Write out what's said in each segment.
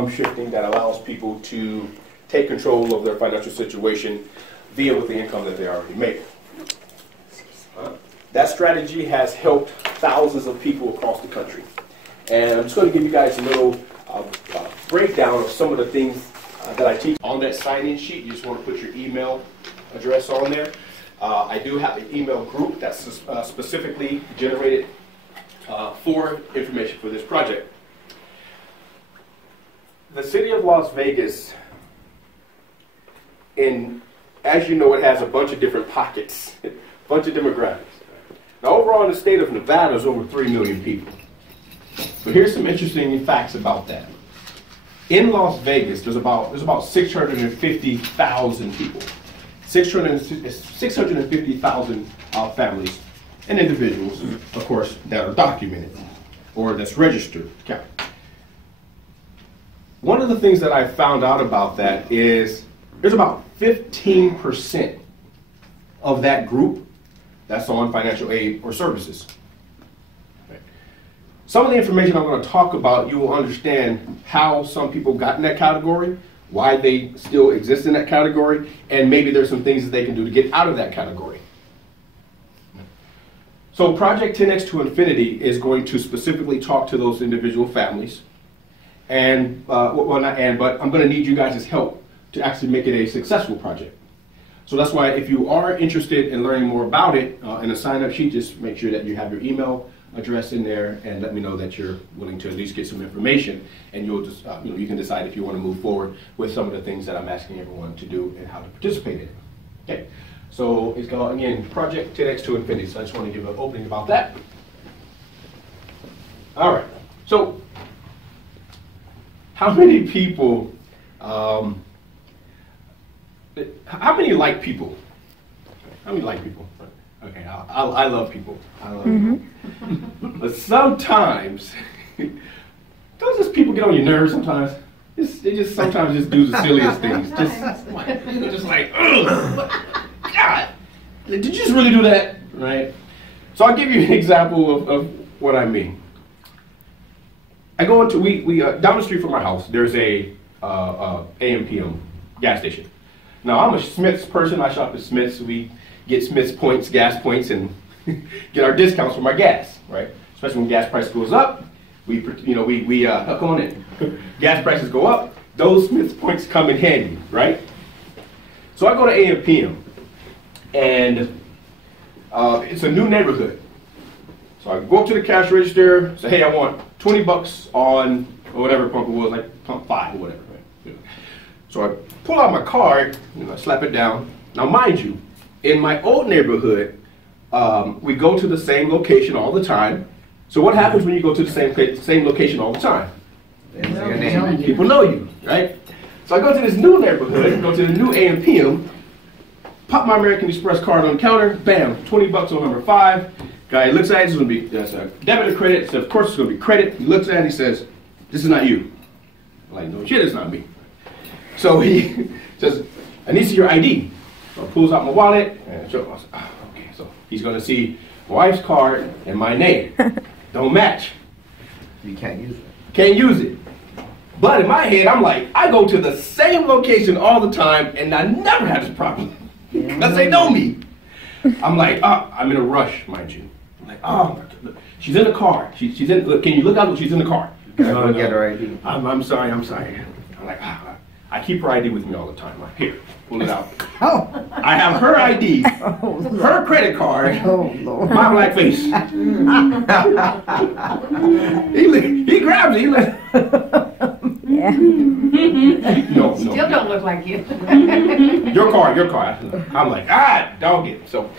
income shifting that allows people to take control of their financial situation via with the income that they already make. That strategy has helped thousands of people across the country. And I'm just going to give you guys a little breakdown of some of the things that I teach. On that sign-in sheet, you just want to put your email address on there. I do have an email group that's specifically generated for information for this project. The city of Las Vegas, as you know, it has a bunch of different pockets, a bunch of demographics. Now, overall in the state of Nevada, there's over 3 million people. But here's some interesting facts about that. In Las Vegas, there's about 650,000 people. 650,000 families and individuals, of course, that are documented or that's registered. Okay. One of the things that I found out about that is there's about 15% of that group that's on financial aid or services. Okay. Some of the information I'm going to talk about, you will understand how some people got in that category, why they still exist in that category, and maybe there's some things that they can do to get out of that category. So Project 10X to Infinity is going to specifically talk to those individual families, and well, not and, but I'm going to need you guys' help to actually make it a successful project. So that's why if you are interested in learning more about it, in a sign-up sheet, just make sure that you have your email address in there and let me know that you're willing to at least get some information, and you'll just you can decide if you want to move forward with some of the things that I'm asking everyone to do and how to participate in it. Okay, so it's called, again, Project 10X to Infinity. So I just want to give an opening about that. All right, so how many people, how many like people? How many like people? Okay, I love people. I love people. But sometimes, don't just people get on your nerves sometimes? They just sometimes just do the silliest things. Just like, ugh, God, did you just really do that? Right? So I'll give you an example of what I mean. I go into, down the street from my house, there's a AM/PM gas station. Now, I'm a Smith's person. I shop at Smith's. We get Smith's points, gas points, and get our discounts from our gas, right? Especially when gas price goes up, come on in. Gas prices go up, those Smith's points come in handy, right? So I go to AM/PM, and it's a new neighborhood. So I go up to the cash register, say, hey, I want 20 bucks on or whatever pump it was, like pump 5 or whatever, right? So I pull out my card, I slap it down. Now, mind you, in my old neighborhood, we go to the same location all the time. So what happens when you go to the same location all the time? People know you, right? So I go to this new neighborhood, go to the new AM/PM, pop my American Express card on the counter, bam, 20 bucks on number 5. Guy looks at it, it's going to be debit or credit. So of course it's going to be credit. He looks at it, he says, this is not you. I'm like, no shit, it's not me. So he says, I need to see your ID. So I pulls out my wallet and shows him. Oh, okay, so he's going to see my wife's card and my name. Don't match. You can't use it. Can't use it. But in my head, I'm like, I go to the same location all the time and I never have this problem. Because they know me. I'm like, I'm in a rush, mind you. I'm like, oh, look, she's in the car. She's in. Look, can you look out? She's in the car. Go get her ID. I'm sorry. I'm like, I keep her ID with me all the time. Like, here, pull it out. Oh. I have her ID, her credit card, my black face. He grabs it. He like, yeah. No. Still don't look like you. Your car. I'm like, dog it. So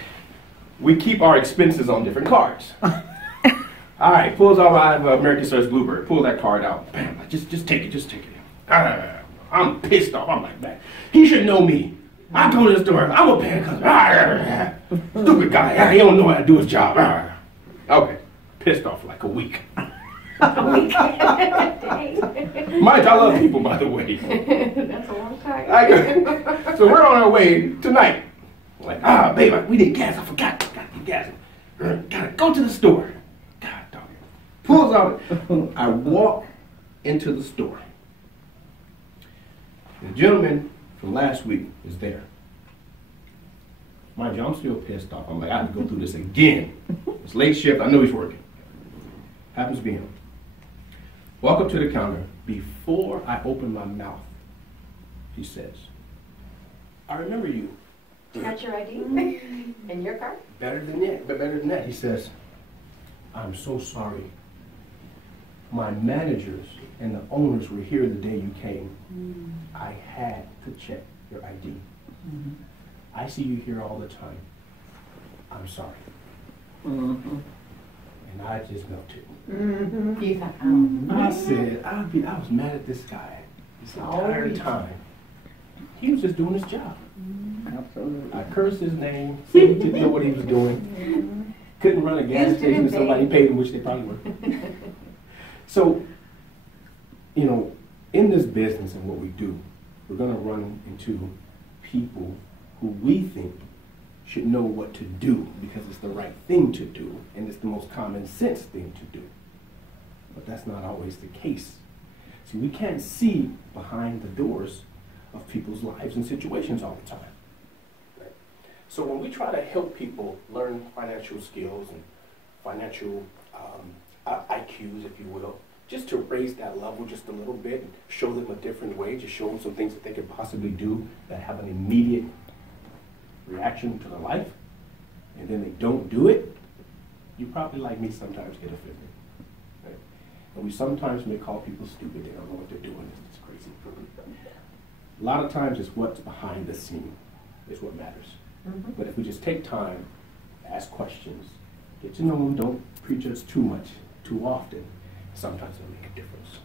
we keep our expenses on different cards. All right, pulls out my American Express Bluebird. Pull that card out. Bam, like, just take it. I'm pissed off. I'm like, man, he should know me. I go to the store. I'm a bad customer. Stupid guy. He don't know how to do his job. Okay, pissed off for like a week. Mind you, I love people, by the way. That's a long time. So we're on our way tonight. I'm like, babe, we need gas. I forgot. Gotta get gas. Gotta go to the store. God dog it. Pulls out. I walk into the store. The gentleman from last week is there. Mind you, I'm still pissed off. I'm like, I have to go through this again. It's late shift. I know he's working. Happens to be him. Walk up to the counter. Before I open my mouth, he says, I remember you. Got your ID? In your car? Better than that. But better than that, he says, I'm so sorry. My managers and the owners were here the day you came. I had to check your ID. I see you here all the time. I'm sorry. And I just melted. He's like, oh. I said, I was mad at this guy this entire time. He was just doing his job. Absolutely. I cursed his name, said he didn't know what he was doing. Couldn't run a gas station if somebody paid him, which they probably were. So, you know, in this business and what we do, we're going to run into people who we think should know what to do because it's the right thing to do and it's the most common sense thing to do. But that's not always the case. See, we can't see behind the doors of people's lives and situations all the time. Right? So when we try to help people learn financial skills and financial IQs, if you will, just to raise that level just a little bit and show them a different way, just show them some things that they could possibly do that have an immediate reaction to their life, and then they don't do it, you probably, like me, sometimes get offended. Right? And we sometimes may call people stupid. They don't know what they're doing. It's crazy. A lot of times it's what's behind the scene is what matters. But if we just take time, ask questions, get to know them, don't prejudge too much, too often, sometimes it'll make a difference.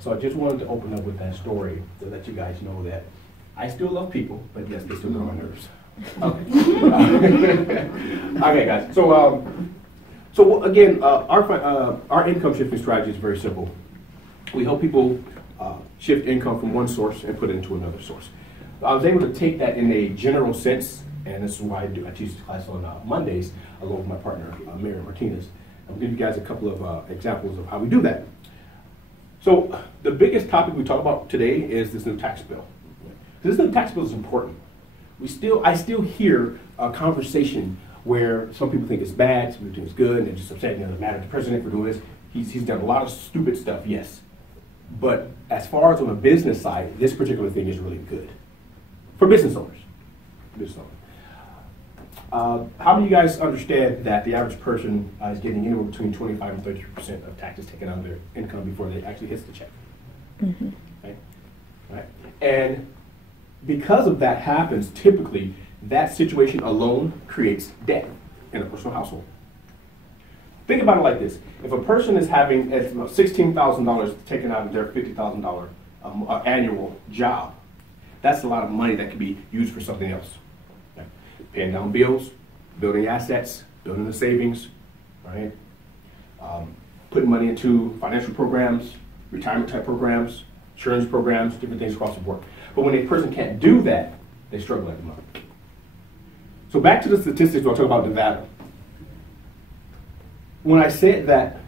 So I just wanted to open up with that story to let you guys know that I still love people, but yes, they still get on my nerves. Okay. Okay, guys. So again, our income shifting strategy is very simple. We help people shift income from one source and put it into another source. I was able to take that in a general sense, and this is why I teach this class on Mondays along with my partner, Mary Martinez. I'll give you guys a couple of examples of how we do that. So the biggest topic we talk about today is this new tax bill. This new tax bill is important. I still hear a conversation where some people think it's bad, some people think it's good, and they're just upset, and it doesn't matter the president for doing this. He's done a lot of stupid stuff, yes. But as far as on the business side, this particular thing is really good. For business owners. How many of you guys understand that the average person is getting anywhere between 25 and 30% of taxes taken out of their income before they actually hits the check? Okay? Right? And because of that happens, typically, that situation alone creates debt in a personal household. Think about it like this. If a person is having $16,000 taken out of their $50,000 annual job, that's a lot of money that could be used for something else. Okay? Paying down bills, building assets, building the savings, right? Putting money into financial programs, retirement type programs, insurance programs, different things across the board. But when a person can't do that, they struggle at the moment. So back to the statistics, we'll talk about Nevada. When I said that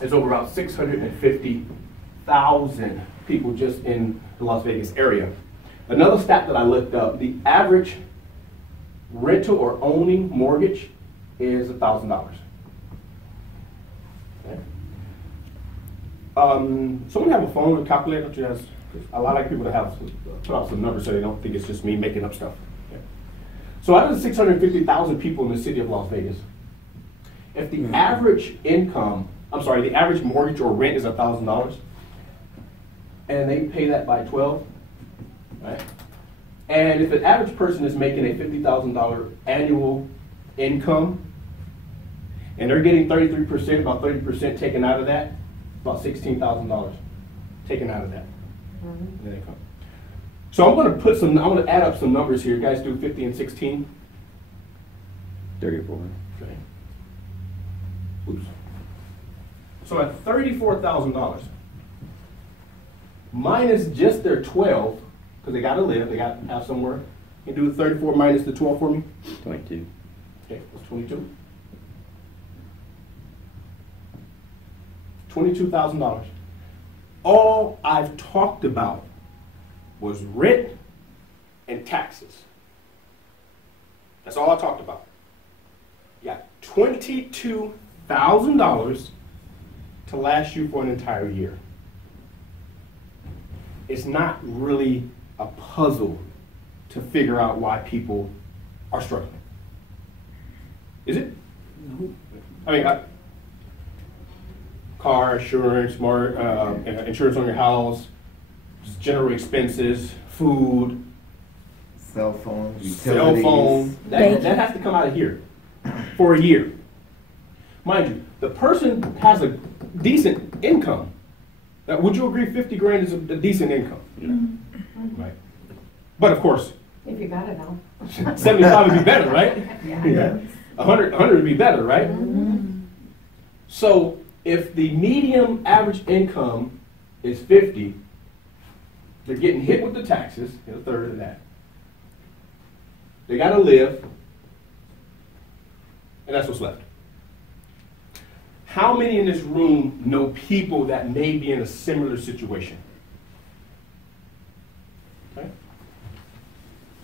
it's over about 650,000 people just in the Las Vegas area, another stat that I looked up, the average rental or owning mortgage is $1,000. Okay. Someone have a phone or calculator? Just, I like people to have put out some numbers so they don't think it's just me making up stuff. Okay. So out of the 650,000 people in the city of Las Vegas, if the average income, the average mortgage or rent is $1,000, and they pay that by 12, right? And if an average person is making a $50,000 annual income, and they're getting 33%, about 30% taken out of that, about $16,000 taken out of that income. So I'm going to add up some numbers here. You guys do 50 and 16? 34. Okay. Oops. So at $34,000, minus just their 12, because they got to live, they got to have somewhere. You can do 34 minus the 12 for me? 22. Okay, what's 22? $22,000. All I've talked about was rent and taxes. That's all I talked about. You got $22,000 to last you for an entire year. It's not really a puzzle to figure out why people are struggling. Is it? I mean, car insurance, insurance on your house, just general expenses, food, Cell phone, cell utilities. phone. That has to come out of here for a year. Mind you, the person has a decent income. Now, would you agree 50 grand is a decent income? Right. But of course, If you got it all. 75 would be better, right? Yeah. 100 would be better, right? So if the median average income is 50, they're getting hit with the taxes, a third of that. They got to live, and that's what's left. How many in this room know people that may be in a similar situation? Okay.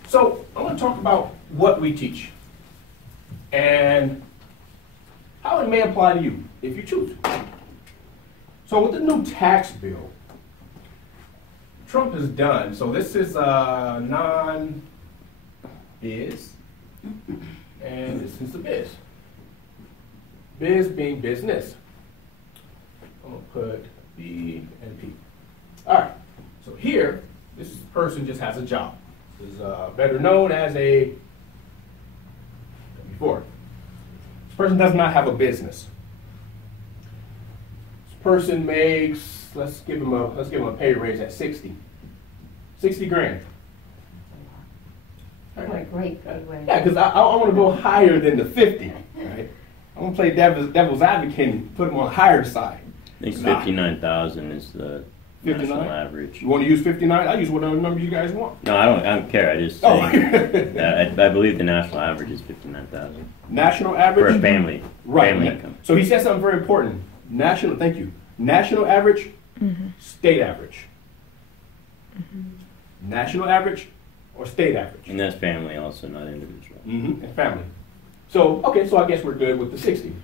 So I want to talk about what we teach and how it may apply to you if you choose. So with the new tax bill, Trump has done, so this is non-biz, and this is the biz. Biz being business. I'm gonna put B and P. All right, so here, this person just has a job. This is better known as a W-4. This person does not have a business. This person makes, let's give him a pay raise at 60 grand. What a great pay raise. Yeah, because I want to go higher than the 50, right? I want to play devil's advocate and put them on the higher side. I think 59,000 is the 59? national average. You want to use 59? I use whatever number you guys want. No, I don't care. I just Oh. think that I believe the national average is 59,000 National for average? a family. Right. Family income. So he said something very important. National, thank you. National average, state average. National average or state average? And that's family also, not individual. And family. So, okay, so I guess we're good with the 60.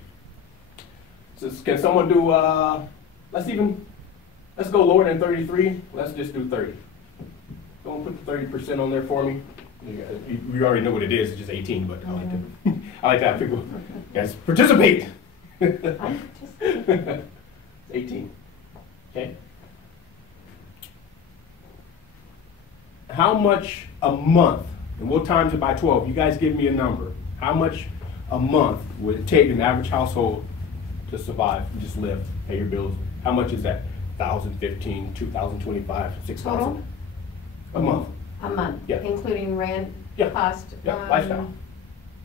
So can someone do, let's go lower than 33. Let's just do 30. Don't put the 30% on there for me. You already know what it is, it's just 18, but I like to, I like to have people, guys, participate. 18, okay? How much a month, and we'll times it by 12, you guys give me a number. How much a month would it take an average household to survive, just live, pay your bills? How much is that? 1,015, 2,025, 6,000? Total? A month. A month, Yeah. including rent, Yeah. cost. Yeah, lifestyle.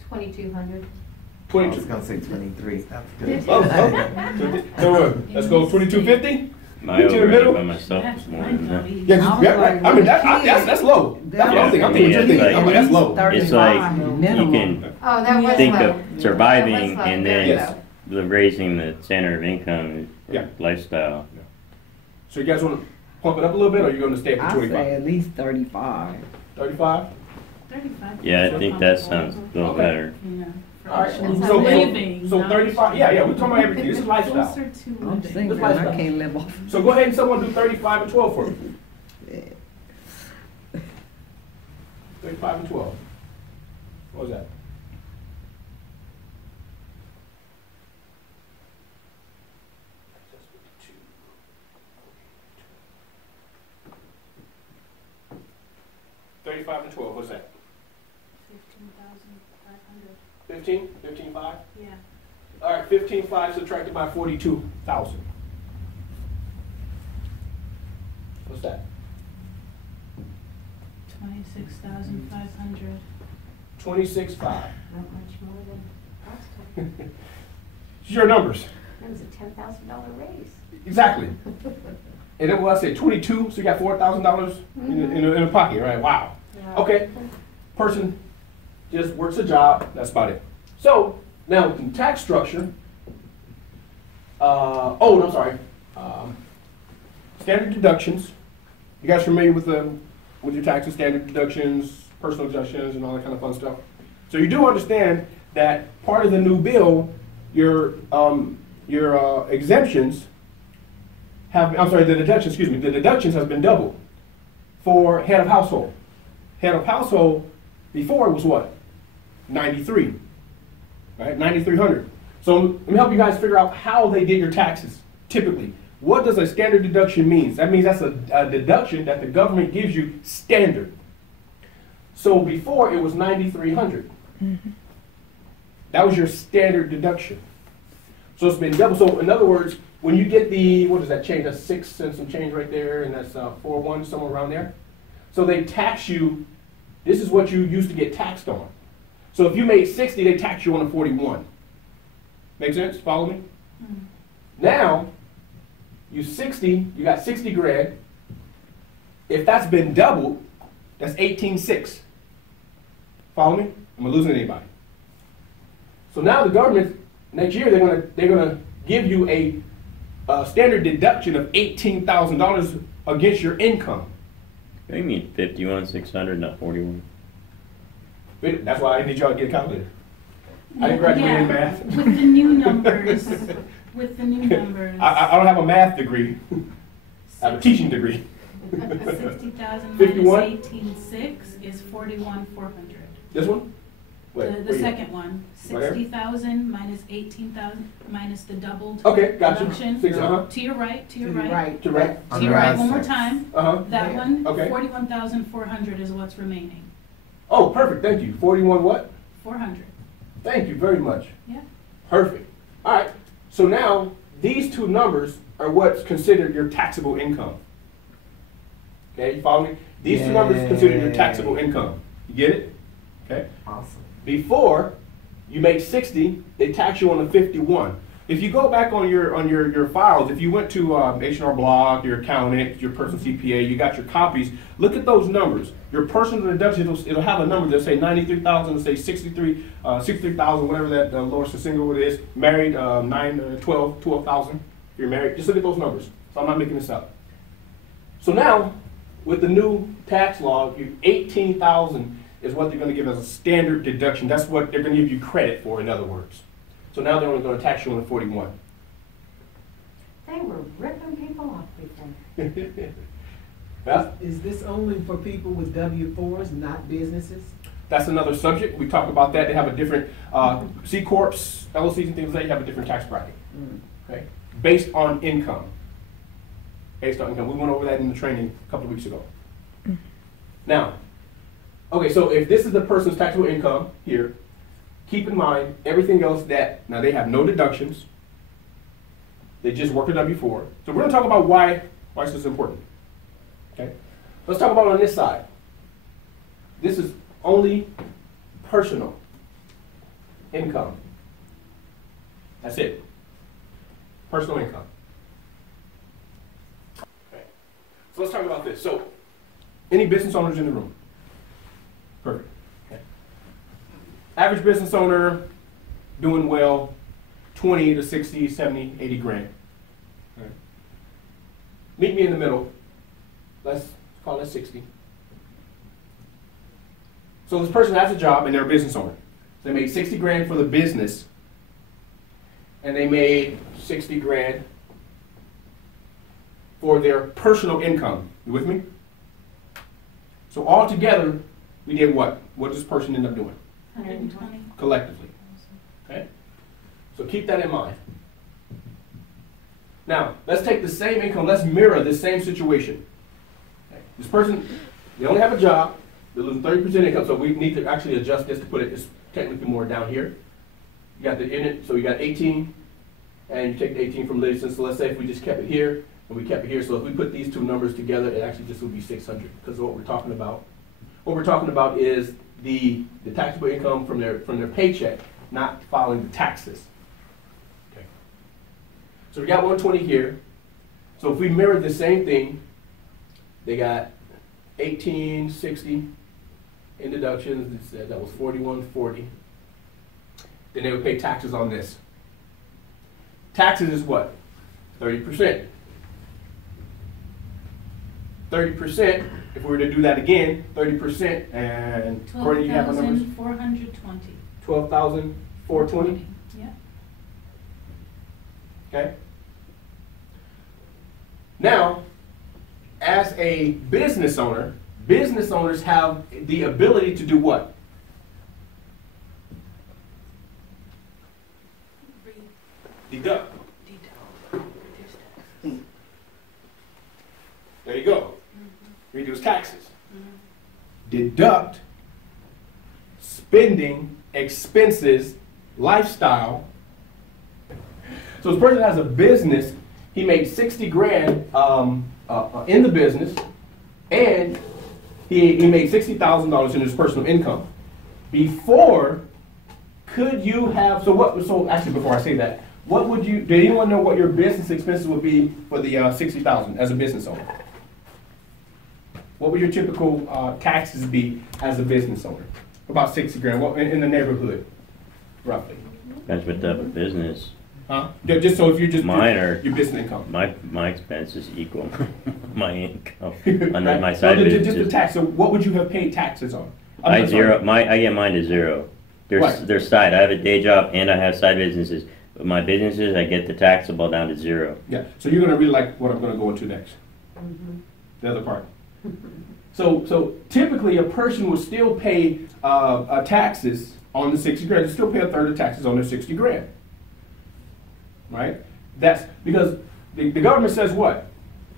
2,200. I was 22. gonna say 23. That's good. Oh, so let's go 2250? I Meet you in the middle? overheated by myself this morning. Yeah, right. I mean, that's low. That's what I'm thinking. I'm thinking what you're thinking. I'm like, that's low. It's like you can Oh, that was think low. of surviving That was low, and very then Yes. raising the center of income, Yeah. lifestyle. So you guys want to pump it up a little bit, or are you going to stay at I the say 25? at least 35. 35? 35. Yeah, I think that sounds a little Okay. better. Yeah. All right. It's So, living, so not- 35, yeah, we're talking about everything. This is lifestyle. Closer to I'm living. single, That's I lifestyle. can't live off. So go ahead and someone do 35 and 12 for me. 35 and 12. What was that? $35 and 12, what's that? 15,500. 15? 15.5? Yeah. All right, 15.5 subtracted by 42,000. What's that? 26,500. 26.5. Not much more than last time. It's your numbers. That was a $10,000 raise. Exactly. And then what I said, 22, so you got $4,000 in a pocket, right? Wow. Yeah. Okay. Person just works a job, that's about it. So, now with the tax structure, standard deductions. You guys familiar with the with your taxes, standard deductions, personal deductions, and all that kind of fun stuff. So you do understand that part of the new bill, your exemptions have, I'm sorry, the deductions, excuse me, the deductions has been doubled for head of household. Head of household before was what? 93, right? 9,300. So let me help you guys figure out how they did your taxes, typically. What does a standard deduction mean? That means that's a deduction that the government gives you standard. So before it was 9,300. That was your standard deduction. So it's been double. So in other words, when you get the, what does that change? That's 6 and some change right there, and that's 4.1, somewhere around there. So they tax you, this is what you used to get taxed on. So if you made 60, they tax you on a 41. Make sense? Follow me? Now, you got 60 grand. If that's been doubled, that's 18.6. Follow me? Am I losing anybody? So now the government, next year, they're gonna give you a standard deduction of $18,000 against your income. What do you mean 51,600, not 41? That's why I need y'all to get a calculator. I didn't graduate in math. With the new numbers, with the new numbers. I don't have a math degree. I have a teaching degree. 60,000 51? minus 18.6 is 41,400. This one? Wait, The second one, Right here? 60,000 minus 18,000 minus the doubled Okay, got you. deduction. 6, uh-huh. To your right, to your To the right. right. To right. To your right, one more time. Uh-huh. That Yeah. one, Okay. 41,400 is what's remaining. Oh, perfect, thank you. 41 what? 400. Thank you very much. Yeah. Perfect. All right, so now these two numbers are what's considered your taxable income. Okay, you follow me? These two numbers are considered your taxable income. You get it? Okay. Awesome. Before you make 60, they tax you on the 51. If you go back on your files, if you went to H&R Block, your accountant, your personal CPA, you got your copies, look at those numbers. Your personal deduction, it'll have a number that'll say 93,000, it'll say 63,000, whatever that lowest single it is. Married, 12,000. If you're married, just look at those numbers. So I'm not making this up. So now, with the new tax law, 18,000 is what they're going to give as a standard deduction. That's what they're going to give you credit for, in other words. So now they're only going to tax you on the 41. They were ripping people off before. Is this only for people with W-4s, not businesses? That's another subject. We talk about that. They have a different, C Corps, LLCs and things like that, you have a different tax bracket. Okay? Based on income. Based on income. We went over that in the training a couple of weeks ago. Now, okay, so if this is the person's taxable income here, keep in mind everything else that, now they have no deductions. They just work a W-4. So we're going to talk about why this is important. Okay? Let's talk about on this side. This is only personal income. That's it. Personal income. Okay. So let's talk about this. So, any business owners in the room? Perfect. Okay. Average business owner, doing well, 20 to 60, 70, 80 grand. Okay. Meet me in the middle. Let's call it 60. So this person has a job and they're a business owner. So they made 60 grand for the business and they made 60 grand for their personal income. You with me? So all together, we did what? What does this person end up doing? 120. Collectively. Okay? So keep that in mind. Now, let's take the same income, let's mirror this same situation. Okay. This person, they only have a job, they're losing 30% income, so we need to actually adjust this to put it technically more down here. You got the in it, so you got 18, and you take the 18 from Livingston, so let's say if we just kept it here, and we kept it here, so if we put these two numbers together, it actually just would be 600, because of what we're talking about. What we're talking about is the taxable income from their paycheck, not filing the taxes. Okay. So we got 120 here. So if we mirror the same thing, they got 1860 in deductions. That was 4140. Then they would pay taxes on this. Taxes is what? 30%. 30% if we were to do that again, 30%, and Courtney, you have the numbers? 12,420. 12,420. Yeah. Okay. Now, as a business owner, business owners have the ability to do what? Deduct. There you go. Reduce taxes. Deduct spending, expenses, lifestyle. So this person has a business. He made 60 grand in the business, and he made $60,000 in his personal income. Before, could you have, so actually before I say that, what would you, did anyone know what your business expenses would be for the 60,000 as a business owner? What would your typical taxes be as a business owner? About 60 grand, what, in the neighborhood, roughly? Depends what type of business. Huh? Just so if you just Mine are your business income. my expenses equal my income. Right. Under my side just business. the tax. So what would you have paid taxes on? I I'm sorry. I get mine to zero. Right. There's side. I have a day job and I have side businesses. But my businesses, I get the taxable down to zero. Yeah. So you're gonna really like what I'm gonna go into next. The other part. So typically a person will still pay taxes on the 60 grand. They still pay a third of taxes on their 60 grand. Right? That's because the government says what?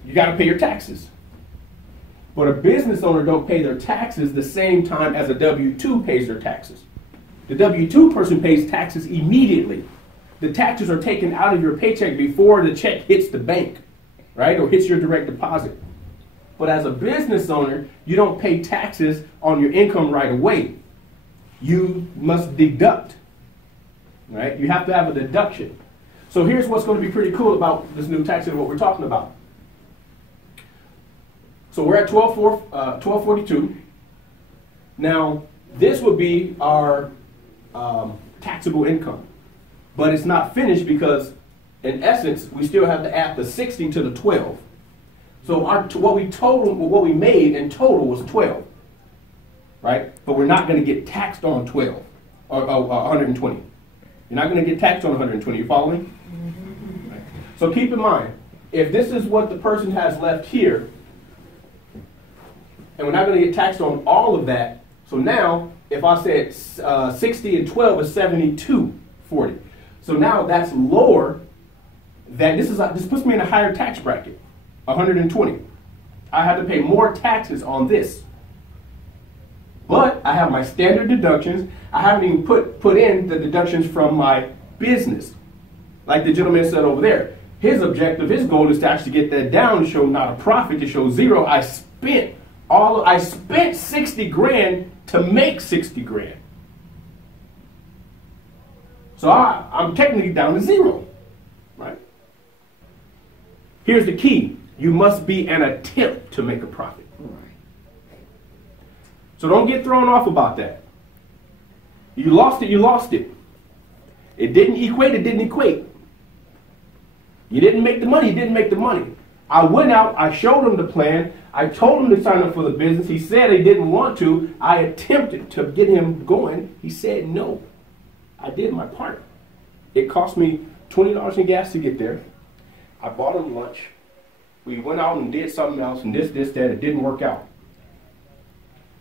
You got to pay your taxes. But a business owner don't pay their taxes the same time as a W-2 pays their taxes. The W-2 person pays taxes immediately. The taxes are taken out of your paycheck before the check hits the bank, right? Or hits your direct deposit. But as a business owner, you don't pay taxes on your income right away. You must deduct, right? You have to have a deduction. So here's what's going to be pretty cool about this new tax and what we're talking about. So we're at 1242. Now, this would be our taxable income. But it's not finished because, in essence, we still have to add the 60 to the 12. So what we made in total was 12, right? But we're not going to get taxed on 12 or 120. You're not going to get taxed on 120. You following? Right. So keep in mind, if this is what the person has left here, and we're not going to get taxed on all of that, so now if I said 60 and 12 is 72.40. So now that's lower than this puts me in a higher tax bracket, 120. I have to pay more taxes on this. But I have my standard deductions. I haven't even put in the deductions from my business. Like the gentleman said over there, his objective, his goal is to actually get that down to show not a profit, to show zero. I spent 60 grand to make 60 grand. So I'm technically down to zero, right? Here's the key. You must be an attempt to make a profit. So don't get thrown off about that. You lost it, you lost it. It didn't equate. You didn't make the money, you didn't make the money. I went out, I showed him the plan, I told him to sign up for the business. He said he didn't want to. I attempted to get him going. He said no. I did my part. It cost me $20 in gas to get there. I bought him lunch. We went out and did something else and this, that. It didn't work out.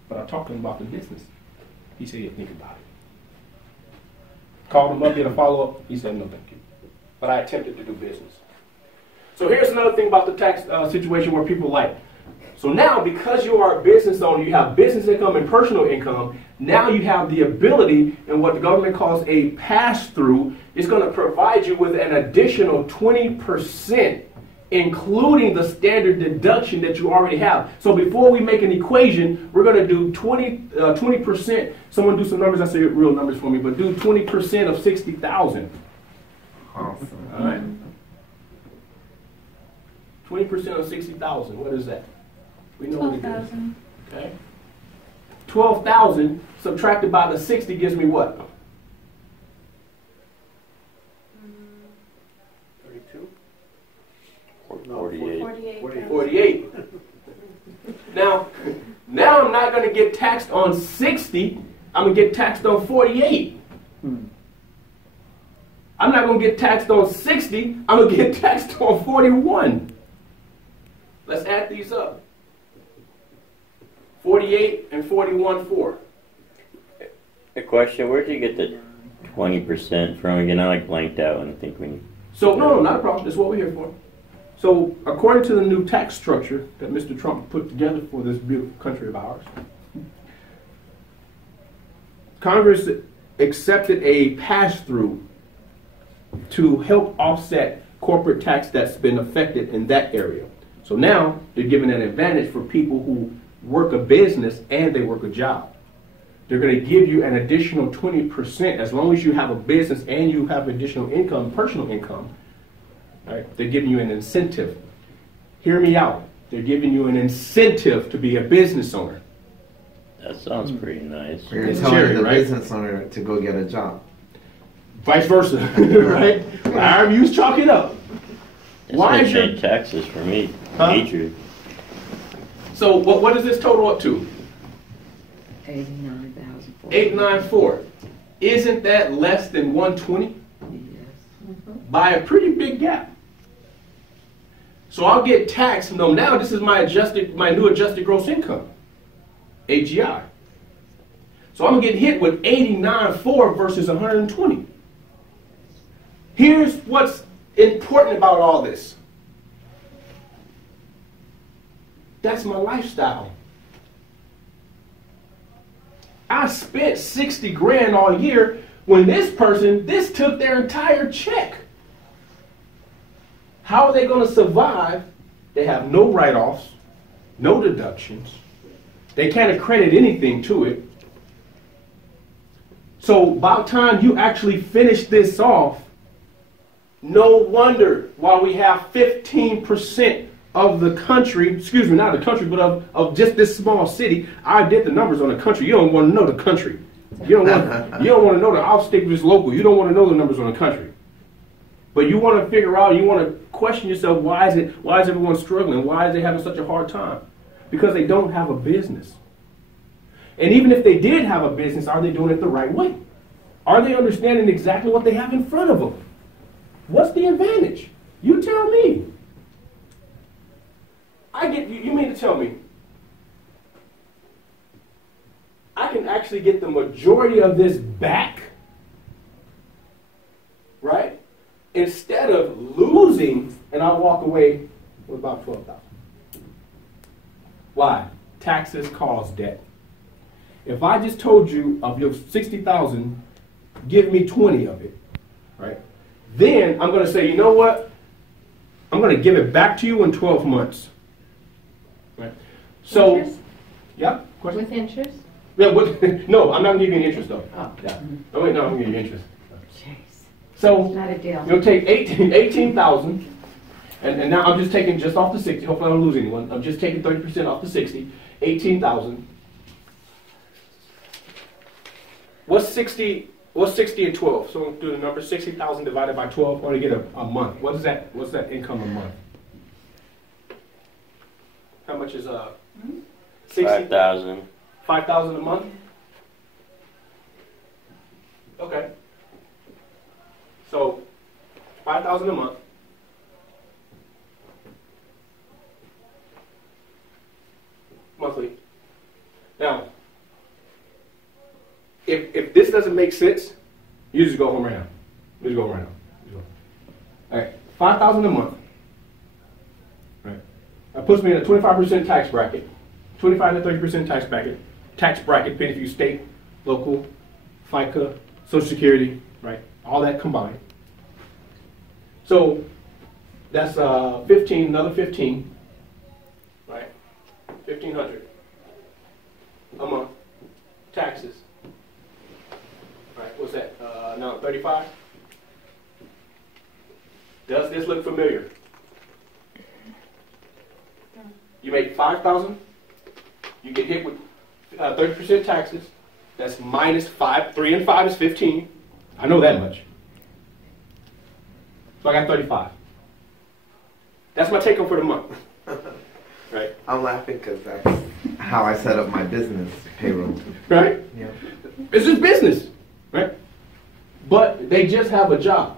But I talked to him about the business. He said he'd think about it. Called him up, did a follow-up. He said no, thank you. But I attempted to do business. So here's another thing about the tax situation where people like. So now, because you are a business owner, you have business income and personal income, now you have the ability, and what the government calls a pass-through, is going to provide you with an additional 20%, including the standard deduction that you already have. So before we make an equation, we're going to do 20%. Someone do some numbers. I say real numbers for me, but do 20% of 60,000. Awesome. All right. 20% of 60,000. What is that? We know what it is. 12,000. Okay. 12,000 subtracted by the 60 gives me what? 32? 48. 48. 48. Now I'm not going to get taxed on 60. I'm going to get taxed on 48. I'm not going to get taxed on 60. I'm going to get taxed on 41. Let's add these up. 48 and 41, 4. A question, where'd you get the 20% from? Again, I like blanked out and I think we need... So, no, not a problem. That's what we're here for. So, according to the new tax structure that Mr. Trump put together for this beautiful country of ours, Congress accepted a pass-through to help offset corporate tax that's been affected in that area. So now they're giving an advantage for people who work a business and they work a job. They're going to give you an additional 20% as long as you have a business and you have additional income, personal income. Right? They're giving you an incentive. Hear me out. They're giving you an incentive to be a business owner. That sounds pretty nice. You're It's telling charity, the right? business owner to go get a job. Vice versa, right? However you chalk it up. It's Why gonna is your- change taxes for me. Huh? Major. So what does this total up to? 89,000. 894. Isn't that less than 120? Yes. By a pretty big gap. So I'll get taxed. No, now this is my new adjusted gross income, AGI. So I'm gonna get hit with 89.4 versus 120. Here's what's important about all this. That's my lifestyle. I spent 60 grand all year when this took their entire check. How are they going to survive? They have no write-offs, no deductions. They can't accredit anything to it. So by the time you actually finish this off, no wonder why we have 15% of the country, excuse me, not the country, but of just this small city. I did the numbers on the country. You don't want to know the country. You don't want to know I'll stick with this local. You don't want to know the numbers on the country. But you want to figure out, you want to question yourself, why is everyone struggling? Why is they having such a hard time? Because they don't have a business. And even if they did have a business, are they doing it the right way? Are they understanding exactly what they have in front of them? What's the advantage? You tell me. You mean to tell me I can actually get the majority of this back, right? Instead of losing, and I'll walk away with about $12,000. Why? Taxes cause debt. If I just told you of your $60,000, give me 20 of it, right? Then I'm going to say, you know what? I'm going to give it back to you in 12 months. Right? So, Interest? yeah, question? With interest? Yeah, no, I'm not going to give you any interest though. Oh. Yeah. No, wait, no, I'm going to give you interest. Jeez. So, Not a deal. you'll take 18,000, and now I'm just taking just off the 60. Hopefully I don't lose anyone. I'm just taking 30% off the 60. 18,000. What's 60 and 12? So we'll do the number 60,000 divided by 12. I want to get a month. What's that income a month? How much is 60? 5,000. 5,000 a month? Okay. So 5,000 a month. Monthly. Now, if this doesn't make sense, you just go home right now. You just go home right now. All right, 5,000 a month. Right. That puts me in a 25% tax bracket. 25 to 30% tax bracket. Tax bracket, depending if you state, local, FICA, Social Security, right? All that combined. So that's 15, another 15, right? 1,500 a month. Taxes. Right, what's that? Now 35. Does this look familiar? You make 5,000. You get hit with 30% taxes. That's minus 5. 3 and 5 is 15. I know that much. So I got 35. That's my take home for the month. Right? I'm laughing because that's how I set up my business payroll. Right? Yeah. It's just business, right? But they just have a job.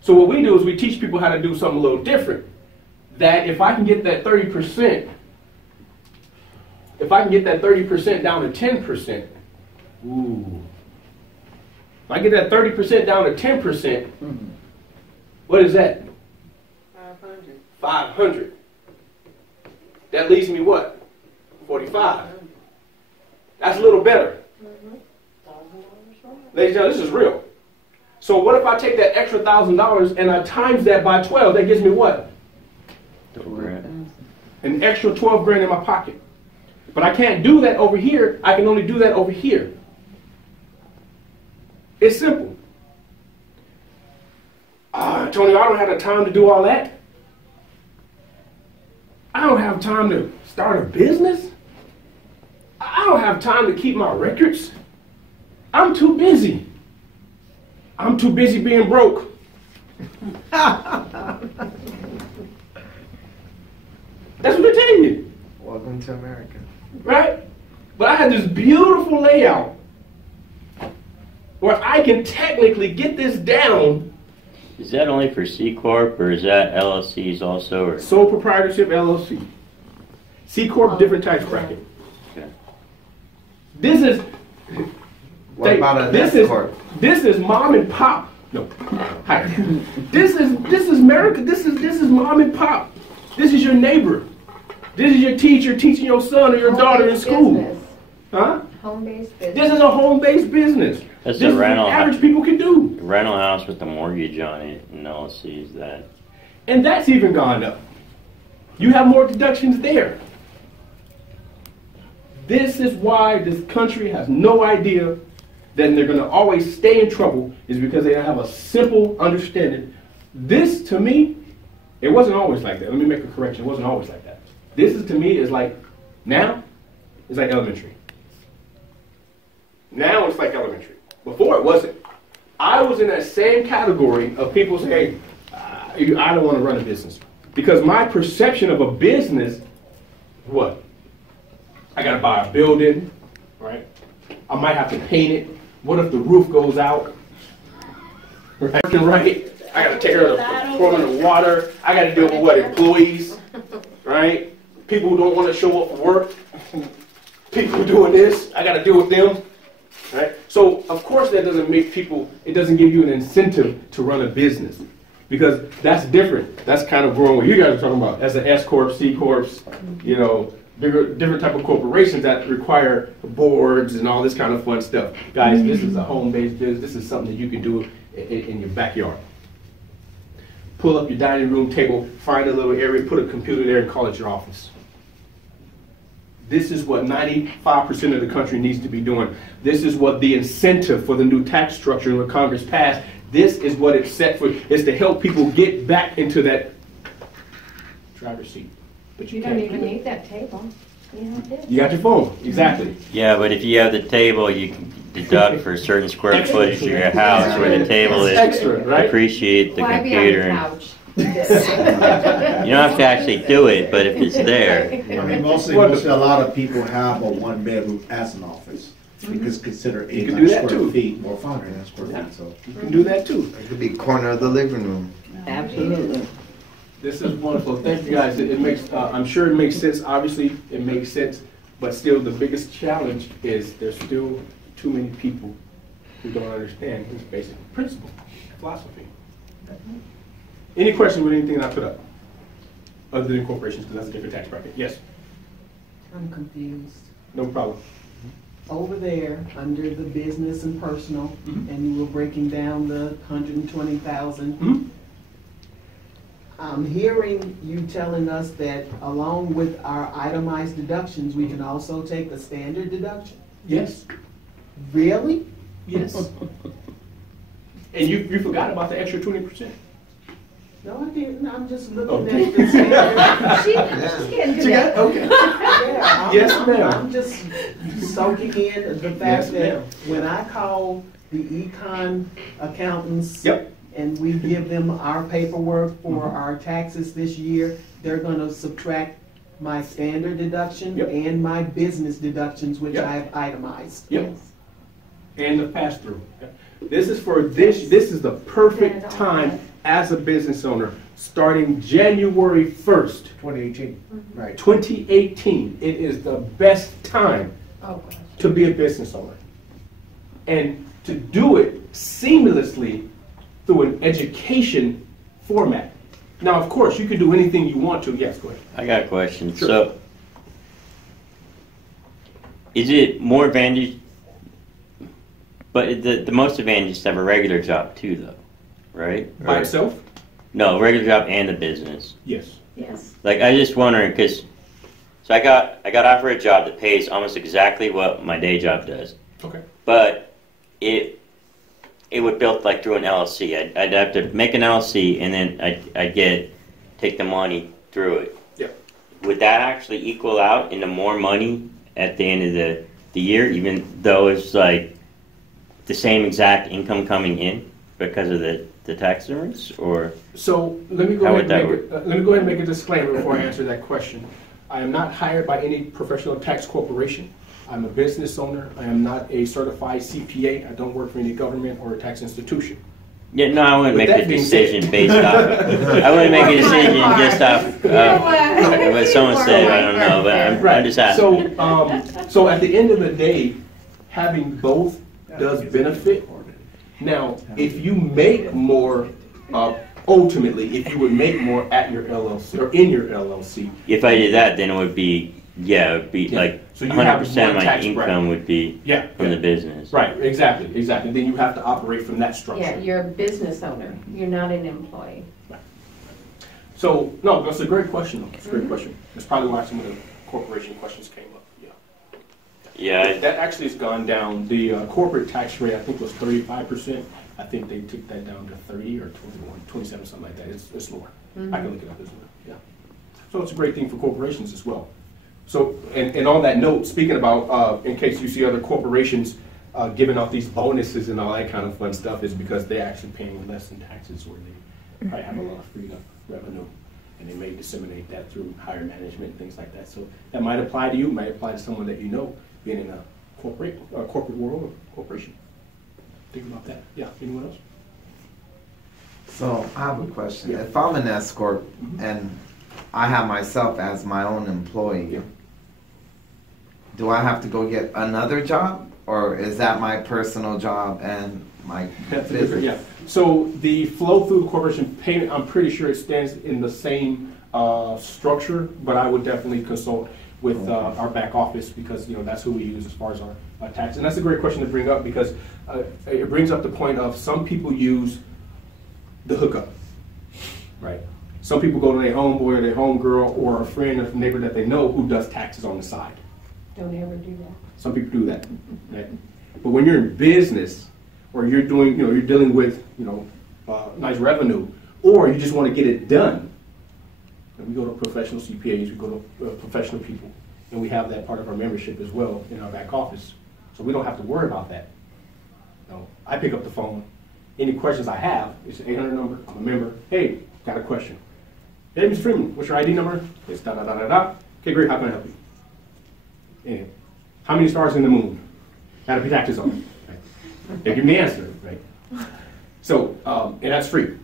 So what we do is we teach people how to do something a little different. That if I can get that 30%, if I can get that 30% down to 10%, ooh. If I get that 30% down to 10%, what is that? 500. 500. That leaves me what? 45. That's a little better. Ladies and gentlemen, this is real. So what if I take that extra $1,000 and I times that by 12? That gives me what? An extra 12 grand in my pocket. But I can't do that over here. I can only do that over here. It's simple. Tony, I don't have the time to do all that. I don't have time to start a business. I don't have time to keep my records. I'm too busy. I'm too busy being broke. That's what they're telling you. Welcome to America. Right? But I had this beautiful layout where I can technically get this down. Is that only for C Corp or is that LLCs also? Or? Sole proprietorship LLC. C Corp, different tax bracket. Okay. This is. What about an this S Corp? This is mom and pop. No. Hi. This is America. This is mom and pop. This is your neighbor. This is your teacher teaching your son or your daughter in school. Business. Huh? Home-based business. This is a home-based business. That's This a is what rental average people can do. rental house with a mortgage on it and LLCs that. And that's even gone up. You have more deductions there. This is why this country has no idea that they're going to always stay in trouble, is because they don't have a simple understanding. This, to me, it wasn't always like that. Let me make a correction. It wasn't always like that. This is, to me, is like, now, it's like elementary. Now it's like elementary. Before it wasn't. I was in that same category of people saying, I don't want to run a business. Because my perception of a business, what? I got to buy a building, right? I might have to paint it. What if the roof goes out? Right? I got to take care of the pouring of the water. I got to deal with what? Employees, right? People who don't want to show up for work. People doing this. I got to deal with them. Right? So, of course, that doesn't make people, it doesn't give you an incentive to run a business. Because that's different. That's kind of growing what you guys are talking about. As an S Corp, C Corps, you know, different type of corporations that require boards and all this kind of fun stuff. Guys, this is a home-based business. This is something that you can do in your backyard. Pull up your dining room table, find a little area, put a computer there, and call it your office. This is what 95% of the country needs to be doing. This is what the incentive for the new tax structure and what Congress passed, this is what it's set for. It's to help people get back into that driver's seat. But You don't even need that table. You have this. You got your phone, exactly. Yeah, but if you have the table, you can deduct for a certain square footage of your house where the table is. Extra, right? Appreciate the Why be on the computer. couch? You don't have to actually do it, but if it's there. I mean, mostly a lot of people have a one-bedroom as an office. Because consider You can 800 do that square too. feet or 500 square feet, so. You can do that too. It could be corner of the living room. Absolutely. This is wonderful. Thank you guys. It makes, I'm sure it makes sense. Obviously, it makes sense. But still, the biggest challenge is there's still too many people who don't understand his basic principle, philosophy. Any questions with anything that I put up? Other than corporations, because that's a different tax bracket. Yes, I'm confused. no problem. Over there, under the business and personal, Mhm. and you were breaking down the 120,000. Mhm. I'm hearing you telling us that along with our itemized deductions, we can also take a standard deduction? Yes, Really? yes. And you forgot about the extra 20%. No, I didn't. I'm just Oh. looking at the standard. She's getting to You got that. okay. Yeah, Yes, ma'am. I'm just soaking in the Yes, fact that ma'am. when I call the econ accountants Yep. and we give them our paperwork for our taxes this year, they're gonna subtract my standard deduction Yep. and my business deductions, which Yep. I've itemized. Yep. And the pass-through. This is for this is the perfect time as a business owner, starting January 1st, 2018, right. 2018. It is the best time Oh, gosh. to be a business owner. And to do it seamlessly through an education format. Now, of course, you can do anything you want to. Yes, go ahead. I got a question. Sure. So, is it more advantage? But the most advantage is to have a regular job too, though, right? By Or- itself? No, regular job and a business. Yes. Yes. Like I just wondering because, so I got offered a job that pays almost exactly what my day job does, Okay. but it would built like through an LLC. I'd have to make an LLC and then I'd take the money through it. Yeah. Would that actually equal out into more money at the end of the year, even though it's like the same exact income coming in because of the tax difference, or? So let me go How ahead would and let me go ahead and make a disclaimer before I answer that question. I am not hired by any professional tax corporation. I'm a business owner. I am not a certified CPA. I don't work for any government or a tax institution. Yeah, no, I wouldn't With make that a being decision said- based off. I wouldn't make a decision just off what someone said. I don't know, but I'm just asking. So at the end of the day, having both does benefit. Now, if you make more, ultimately, if you would make more at your LLC or in your LLC, If I did that, then it would be like So you have 100% of one my tax income bracket. would be yeah, from the business. right, exactly. Then you have to operate from that structure. Yeah, you're a business owner. You're not an employee. So, no, that's a great question, though. It's a great question. That's probably why some of the corporation questions came up, yeah. Yeah, That actually has gone down. The corporate tax rate, I think, was 35%. I think they took that down to 30 or 21, 27, something like that. It's lower. I can look it up as well, yeah. So it's a great thing for corporations as well. So, and on that note, speaking about, in case you see other corporations giving out these bonuses and all that kind of fun stuff, is because they're actually paying less in taxes, or they probably have a lot of freed up revenue, and they may disseminate that through higher management and things like that. So that might apply to you, might apply to someone that you know, being in a corporate world or corporation. Think about that. Yeah, anyone else? So I have a question. Yeah. If I'm an S corp and I have myself as my own employee, Yeah. do I have to go get another job, or is that my personal job and my That's a business? different, yeah. So the flow through the corporation payment, I'm pretty sure it stands in the same structure, but I would definitely consult with our back office, because that's who we use as far as our tax. And that's a great question to bring up, because it brings up the point of some people use the hookup, right? Some people go to their homeboy or their homegirl or a friend or neighbor that they know who does taxes on the side. Don't ever do that. Some people do that, right? But when you're in business, or you're doing, you're dealing with, nice revenue, or you just want to get it done, and we go to professional CPAs, we go to professional people, and we have that part of our membership as well in our back office. So we don't have to worry about that. I pick up the phone. Any questions I have, it's an 800 number. I'm a member. Hey, got a question. Hey, Mr. Freeman, what's your ID number? It's da da da da da. Okay, great. How can I help you? Anyway, how many stars in the moon? How to pay taxes on it? Right? They give me the answer, right? So, and that's free.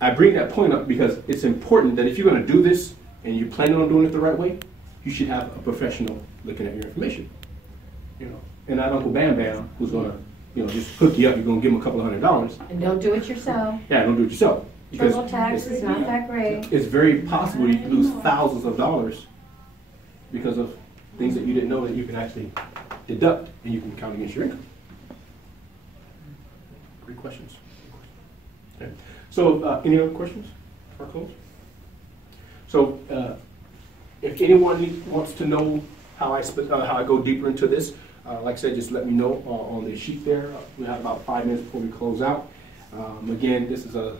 I bring that point up because it's important that if you're going to do this and you're planning on doing it the right way, you should have a professional looking at your information. And not Uncle Bam Bam who's going to, just hook you up. You're going to give him a couple of $100. And don't do it yourself. Yeah, don't do it yourself. Because TurboTax is not that great. it's very possible you could lose thousands of dollars because of things that you didn't know that you can actually deduct and you can count against your income. Great questions. Okay. So, any other questions for our close? So, if anyone wants to know how I go deeper into this, like I said, just let me know on the sheet there. We have about 5 minutes before we close out. Again, this is a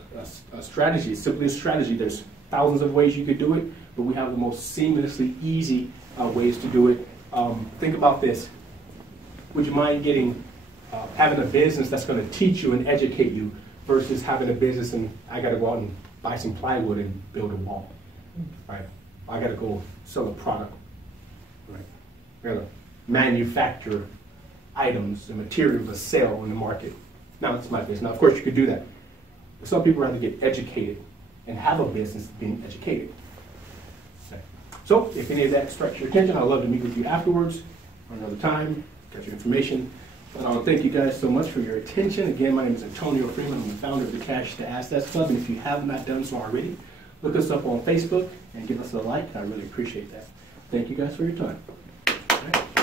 strategy. It's simply a strategy. There's thousands of ways you could do it, but we have the most seamlessly easy ways to do it. Think about this. Would you mind having a business that's going to teach you and educate you versus having a business and I gotta go out and buy some plywood and build a wall, right? I gotta go sell a product, right? I gotta manufacture items and materials to sell in the market. Now, it's my business. Now, of course, you could do that. But some people rather get educated and have a business being educated. So, if any of that strikes your attention, I'd love to meet with you afterwards or another time, get your information. But I want to thank you guys so much for your attention. Again, my name is Antonio Freeman. I'm the founder of the Cash to Assets Club. And if you have not done so already, look us up on Facebook and give us a like. I really appreciate that. Thank you guys for your time. All right.